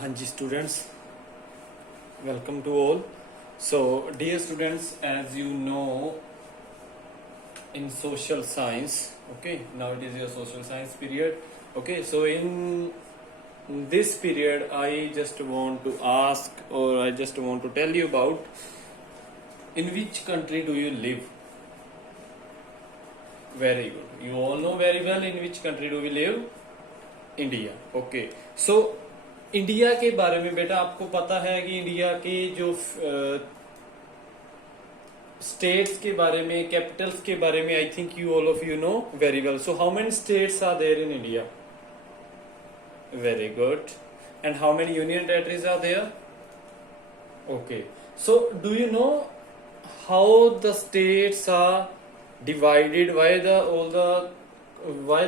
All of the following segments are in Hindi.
हाँ जी students, welcome to all. So dear students, as you know, in social science, okay, now it is your social science period. Okay, so in this period I just want to ask, or I just want to tell you about, in which country do you live? Very good, you all know very well in which country do we live. India. Okay, so India के बारे में बेटा आपको पता है कि इंडिया के जो स्टेट्स के बारे में, कैपिटल्स के बारे में, I think you all of you know very well. So how many states are there in India? Very good. And how many union territories are there? Okay, so do you know how the states are divided, why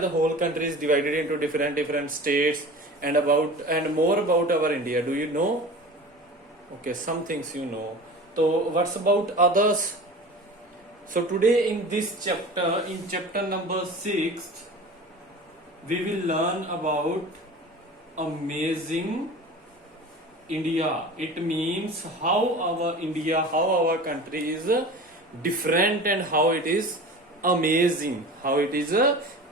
the whole country is divided into different states, and more about our India? Do you know? Okay, some things you know. So what's about others? So today in this chapter, in chapter number 6, we will learn about amazing India. It means how our India, how our country is different and how it is amazing,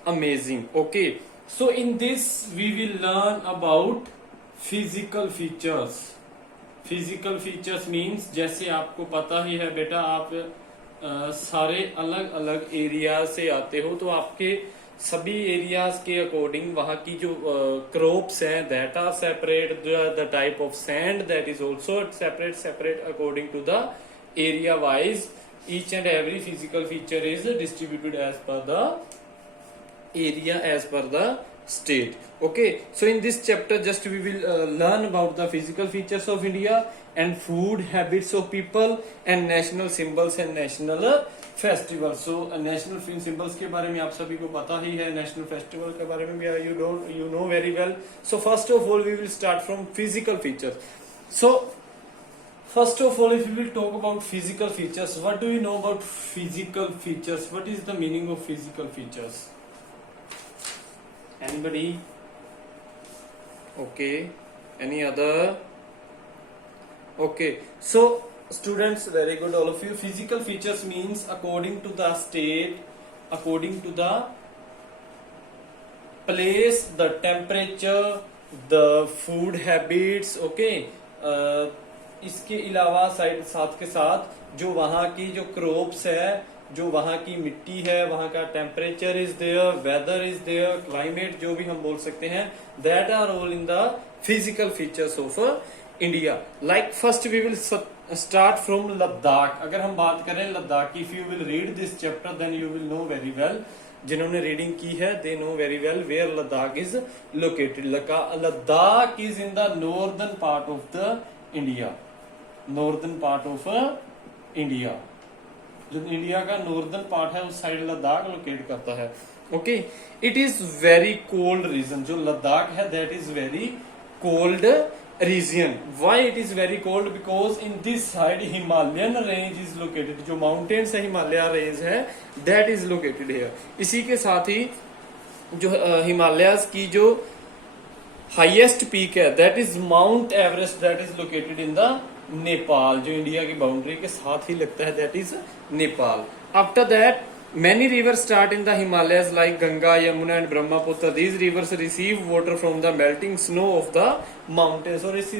amazing. Okay, so in this we will learn about physical features. Physical features means, जैसे आपको पता ही है बेटा, आप सारे अलग अलग एरिया से आते हो, तो आपके सभी एरियाज के अकॉर्डिंग वहाँ की जो क्रॉप्स हैं that are separate, the type of sand that is also separate according to the area wise. Each and every physical feature is distributed as per the area, as per the state. Okay, so in this chapter just we will learn about the physical features of India and food habits of people and national symbols and national festivals. So national symbols के बारे में आप सभी को पता ही है, national festival के बारे में भी you know very well. So first of all we will start from physical features. So first of all, if we will talk about physical features, what do you know about physical features? What is the meaning of physical features? Anybody? Okay. Any other? Okay. So, students, very good, all of you. Physical features means according to the state, according to the place, the temperature, the food habits. Okay. इसके अलावा साथ के साथ जो वहाँ की जो क्रॉप्स है, जो वहाँ की मिट्टी है, वहाँ का temperature is there, weather is there, climate जो भी हम बोल सकते हैं, that are all in the physical features of India. Like first we will start from Ladakh. अगर हम बात करें लद्दाख की, if you will read this chapter then you will know very well. जिन्होंने रीडिंग की है they know very well where Ladakh is located. Ladakh is in the northern part of the India. Northern part of India, जो इंडिया का नॉर्दर्न पार्ट है उस साइड लद्दाख लोकेट करता है. Okay, it is very cold region. जो लद्दाख है that is very cold region. Why it is very cold? Because in this side Himalayan range is located. जो माउंटेन्स है, हिमालय रेंज है, दैट इज लोकेटेड हियर. इसी के साथ ही जो हिमालयस की जो हाईएस्ट पीक है that is mount Everest, that is located in the Nepal. जो इंडिया की बाउंड्री के साथ ही लगता है, that is Nepal. After that many rivers start in the Himalayas like Ganga, Yamuna and Brahmaputra. These rivers receive water from the melting snow of the mountains. और इस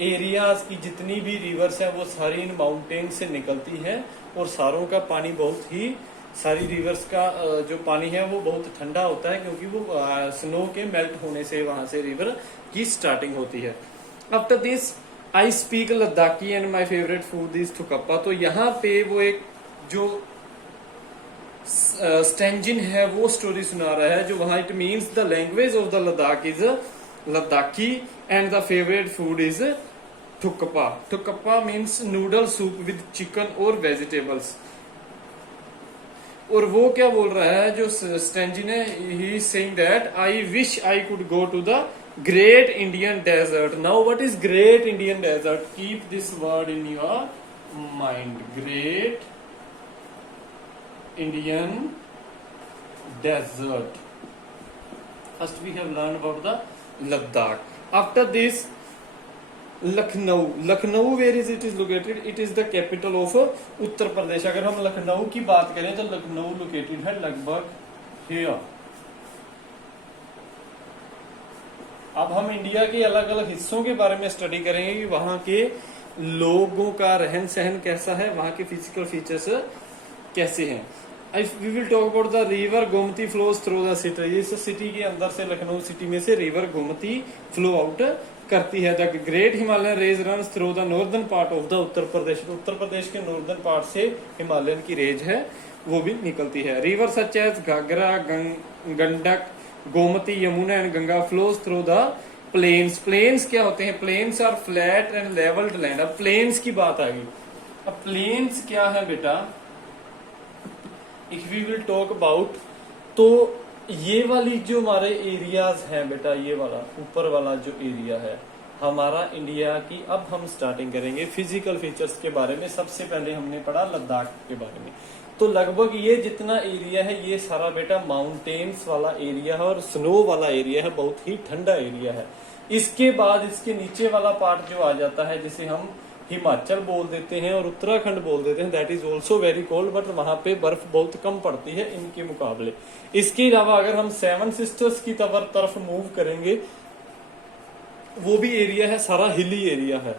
एरियाज की जितनी भी रिवर्स है वो सारी इन माउंटेन से निकलती हैं, और सारों का पानी बहुत ही, सारी रिवर्स का जो पानी है वो बहुत ठंडा होता है, क्योंकि वो स्नो के मेल्ट होने से वहां से रिवर की स्टार्टिंग होती है. After this I speak Ladakhi and my favourite food is thukpa. तो यहाँ पे वो एक जो स्टेंजिन है वो स्टोरी सुना रहा है, जो वहां it means the language of the Ladakh is Ladakhi and the favourite food is thukpa. Thukpa means noodle soup with chicken और वेजिटेबल्स. और वो क्या बोल रहा है जो स्टेंजिन है, he is saying that I wish I could go to the great Indian desert. Now what is great Indian desert? Keep this word in your mind. Great Indian desert. First we have learned about the Ladakh. After this, Lucknow where is it is located? It is the capital of Uttar Pradesh. अगर हम लखनऊ की बात करें तो लखनऊ लोकेटेड है लगभग हियर. अब हम इंडिया के अलग अलग हिस्सों के बारे में स्टडी करेंगे कि वहां के लोगों का रहन सहन कैसा है, वहां के फिजिकल फीचर्स कैसे हैं. We will talk about the river Gomti flows through the city. इस सिटी के अंदर से, लखनऊ सिटी में से रिवर गोमती फ्लो आउट करती है. The great Himalayan range run through the northern part of the Uttar Pradesh. Uttar Pradesh के नॉर्दर्न पार्ट से हिमालयन की रेंज है वो भी निकलती है. River such as Ghaghara, Gandak, Gomti, Yamuna and Ganga flows through the plains. Plains क्या होते हैं? Plains are flat and levelled land. अब प्लेन्स की बात आ गई. अब प्लेन्स क्या है बेटा? If we will talk about, तो ये वाली जो हमारे एरियाज हैं बेटा, ये वाला ऊपर वाला जो एरिया है हमारा इंडिया की. अब हम स्टार्टिंग करेंगे फिजिकल फीचर्स के बारे में. सबसे पहले हमने पढ़ा लद्दाख के बारे में. तो लगभग ये जितना एरिया है ये सारा बेटा माउंटेन्स वाला एरिया है और स्नो वाला एरिया है, बहुत ही ठंडा एरिया है. इसके बाद इसके नीचे वाला पार्ट जो आ जाता है जिसे हम हिमाचल बोल देते हैं और उत्तराखंड बोल देते हैं, that is also very cold, but वहां पे बर्फ बहुत कम पड़ती है इनके मुकाबले. इसके अलावा अगर हम सेवन सिस्टर्स की तरफ मूव करेंगे, वो भी एरिया है सारा हिली एरिया है.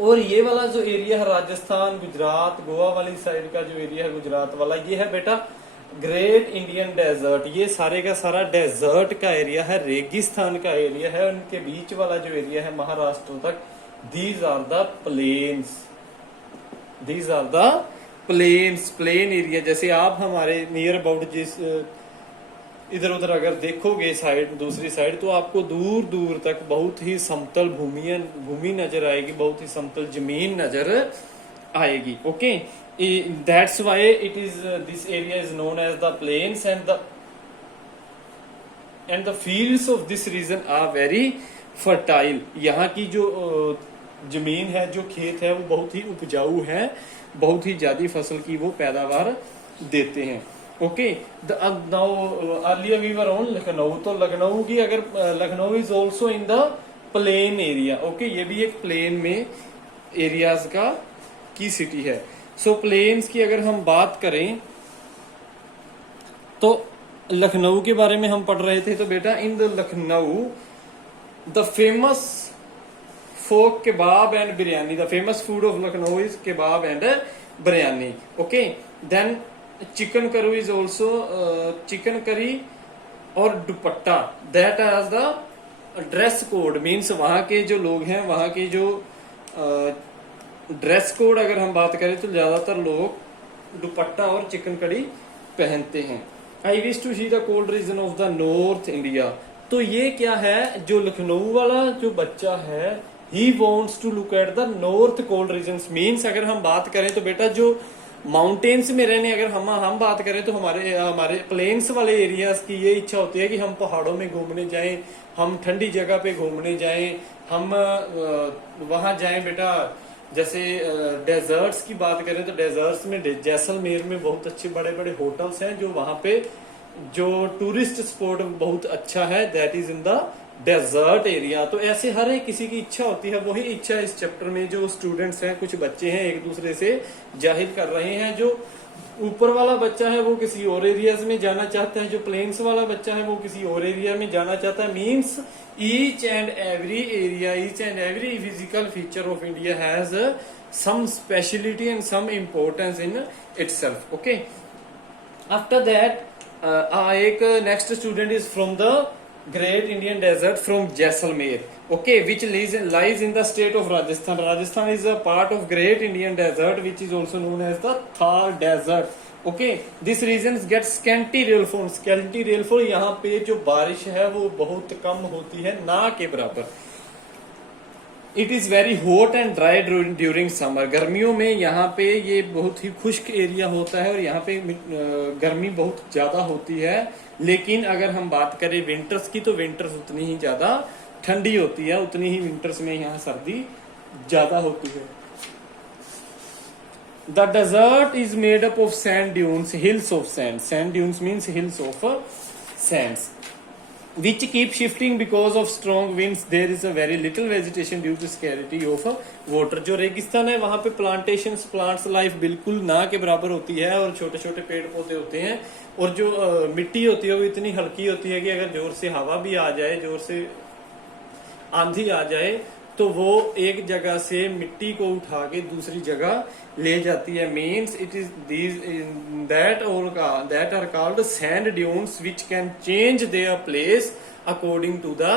और ये वाला जो एरिया है राजस्थान, गुजरात, गोवा वाली साइड का जो एरिया है गुजरात वाला, ये है बेटा ग्रेट इंडियन डेजर्ट. ये सारे का सारा डेजर्ट का एरिया है, रेगिस्तान का एरिया है. उनके बीच वाला जो एरिया है महाराष्ट्र तक, these are the plains. these are the plains, plain area. जैसे आप हमारे नियर अबाउट जिस इधर उधर अगर देखोगे साइड, दूसरी साइड, तो आपको दूर दूर तक बहुत ही समतल भूमि नजर आएगी, बहुत ही समतल जमीन नजर आएगी. Okay, that's why it is this area is known as the plains and the fields of this region are very fertile. यहाँ की जो जमीन है, जो खेत है, वो बहुत ही उपजाऊ है, बहुत ही ज्यादा फसल की वो पैदावार देते हैं. Okay, now earlier we were on Lucknow. तो लखनऊ की अगर Lucknow is also in the plain area. Okay, ये भी एक प्लेन में एरियाज का की सिटी है. सो प्लेन्स की अगर हम बात करें तो लखनऊ के बारे में हम पढ़ रहे थे. तो बेटा in the Lucknow the famous folk kebab and biryani. The famous food of Lucknow is kebab and biryani. Okay, then chicken curry is also chicken curry और दुपट्टा. That as the dress code means वहाँ के जो लोग हैं, वहाँ के जो ड्रेस कोड अगर हम बात करें तो ज्यादातर लोग दुपट्टा और चिकन करी पहनते हैं. I wish to see the cold region of the North India. तो ये क्या है, जो लखनऊ वाला जो बच्चा है, he wants to look at the north cold regions. Means अगर हम बात करें तो बेटा जो माउंटेन्स में रहने, अगर हम बात करें तो हमारे प्लेन्स वाले एरियाज की ये इच्छा होती है कि हम पहाड़ों में घूमने जाएं, हम ठंडी जगह पे घूमने जाएं, हम वहां जाएं बेटा. जैसे डेजर्ट्स की बात करें तो डेजर्ट्स में जैसलमेर में बहुत अच्छे बड़े बड़े होटल्स हैं, जो वहां पे जो टूरिस्ट स्पॉट बहुत अच्छा है, that is in the desert area. तो ऐसे हर एक किसी की इच्छा होती है. वही इच्छा इस चैप्टर में जो स्टूडेंट्स हैं, कुछ बच्चे हैं, एक दूसरे से जाहिर कर रहे हैं. जो ऊपर वाला बच्चा है वो किसी और एरियाज में जाना चाहता है, जो प्लेन्स वाला बच्चा है वो किसी और एरिया में जाना चाहता है. Means each and every area, each and every physical feature of India has some speciality and some importance in itself. Okay, after that एक next student is from the great Indian desert from Jaisalmer. Okay, which lies in the state of Rajasthan. Rajasthan is a part of great Indian desert which is also known as the Thar desert. Okay, this region gets scanty rainfall. Scanty rainfall, यहाँ पे जो बारिश है वो बहुत कम होती है, ना के बराबर. It is very hot and dry during summer. गर्मियों में यहाँ पे ये बहुत ही खुश्क एरिया होता है और यहाँ पे गर्मी बहुत ज्यादा होती है. लेकिन अगर हम बात करें विंटर्स की, तो विंटर्स उतनी ही ज्यादा ठंडी होती है, उतनी ही विंटर्स में यहाँ सर्दी ज्यादा होती है. The desert is made up of sand dunes, hills of sand. Sand dunes means hills of sands. which keep shifting because of strong winds. There is a very little vegetation due to scarcity of water. जो रेगिस्तान है वहां पे प्लांटेशंस, प्लांट्स लाइफ बिल्कुल ना के बराबर होती है और छोटे छोटे पेड़ पौधे होते हैं, और जो मिट्टी होती है वो इतनी हल्की होती है कि अगर जोर से हवा भी आ जाए, जोर से आंधी आ जाए, तो वो एक जगह से मिट्टी को उठा के दूसरी जगह ले जाती है. Means it is these that are called sand dunes which can change their place according to the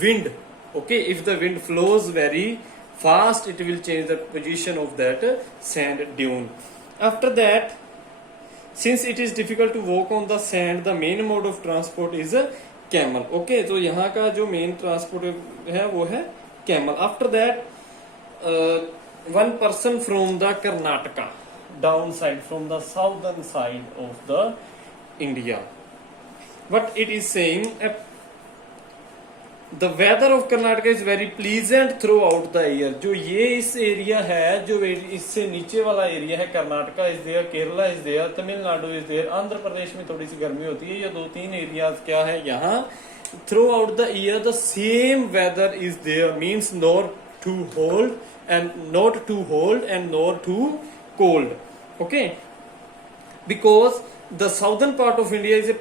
wind. Okay, if the wind flows very fast it will change the position of that sand dune. After that, since it is difficult to walk on the sand, the main mode of transport is camel. Okay, तो यहाँ का जो main transport है वो है camel. After that, one person from the Karnataka downside, from the southern side of the India, what it is saying, The weather of Karnataka is very pleasant throughout the year. जो ये इस एरिया है, जो इससे नीचे वाला एरिया है, Karnataka is there, Kerala is there, Tamil Nadu is there, Andhra Pradesh में थोड़ी सी गर्मी होती है. ये 2-3 एरियाज क्या है यहाँ, throughout the year the same weather is there. Means not too hold and not too cold. Okay, because the southern part of India is a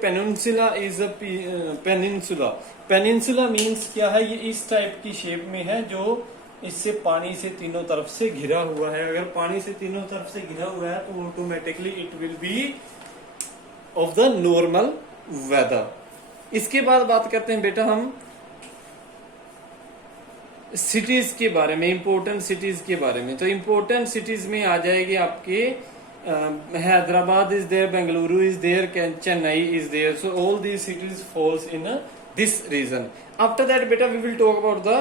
peninsula. Peninsula means क्या है, ये इस टाइप की शेप में है जो इससे पानी से तीनों तरफ से घिरा हुआ है. अगर पानी से तीनों तरफ से घिरा हुआ है तो automatically it will be of the normal weather. इसके बाद बात करते हैं बेटा हम सिटीज के बारे में, इंपॉर्टेंट सिटीज के बारे में. तो इंपॉर्टेंट सिटीज में आ जाएगी आपके Hyderabad is there, Bengaluru is there, Chennai is there. So all these cities falls in this region. After that beta we will talk about the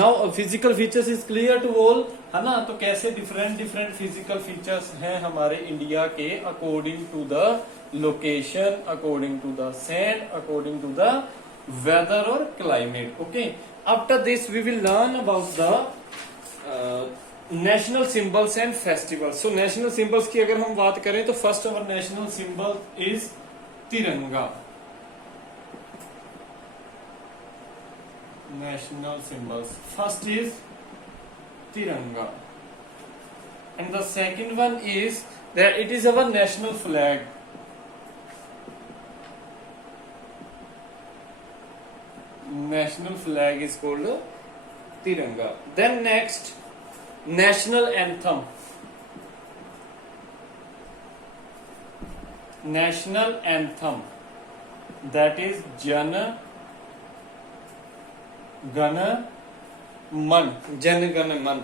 now physical features is clear to all, है ना. तो कैसे different physical features हैं हमारे इंडिया के according to the location, according to the sand, according to the weather or climate. Okay. After this we will learn about the national symbols and festival. So national symbols की अगर हम बात करें तो first our national symbol is Tiranga. National symbols first is Tiranga and the second one is that it is our national flag. National flag is called Tiranga. Then next national anthem. National anthem that is Jana Gana मन, जन गण मन.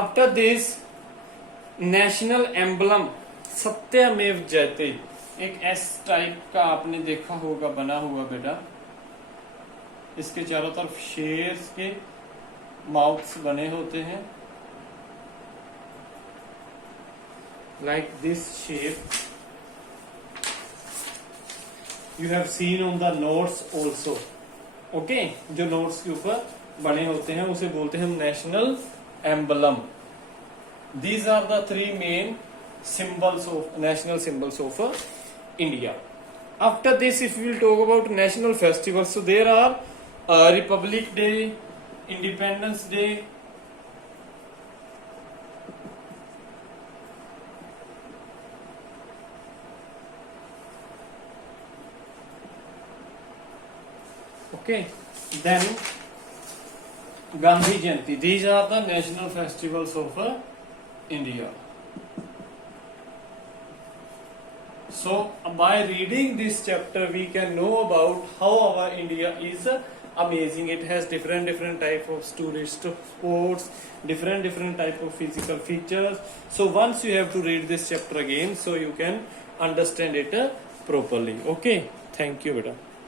आफ्टर दिस नेशनल एम्बलम सत्यमेव जयते. एक एस टाइप का आपने देखा होगा बना हुआ बेटा, इसके चारों तरफ शेर्स के माउथ्स बने होते हैं, like this shape you have seen on the notes also. Okay, जो notes के ऊपर बने होते हैं उसे बोलते हैं national emblem. These are the 3 main symbols of national symbols of India. After this, if we will talk about national festivals, so there are Republic Day, Independence Day, okay, then Gandhi Jayanti. These are the national festivals of India. So by reading this chapter we can know about how our India is amazing. It has different type of tourist sports, different type of physical features. So once you have to read this chapter again so you can understand it properly. Okay, thank you beta.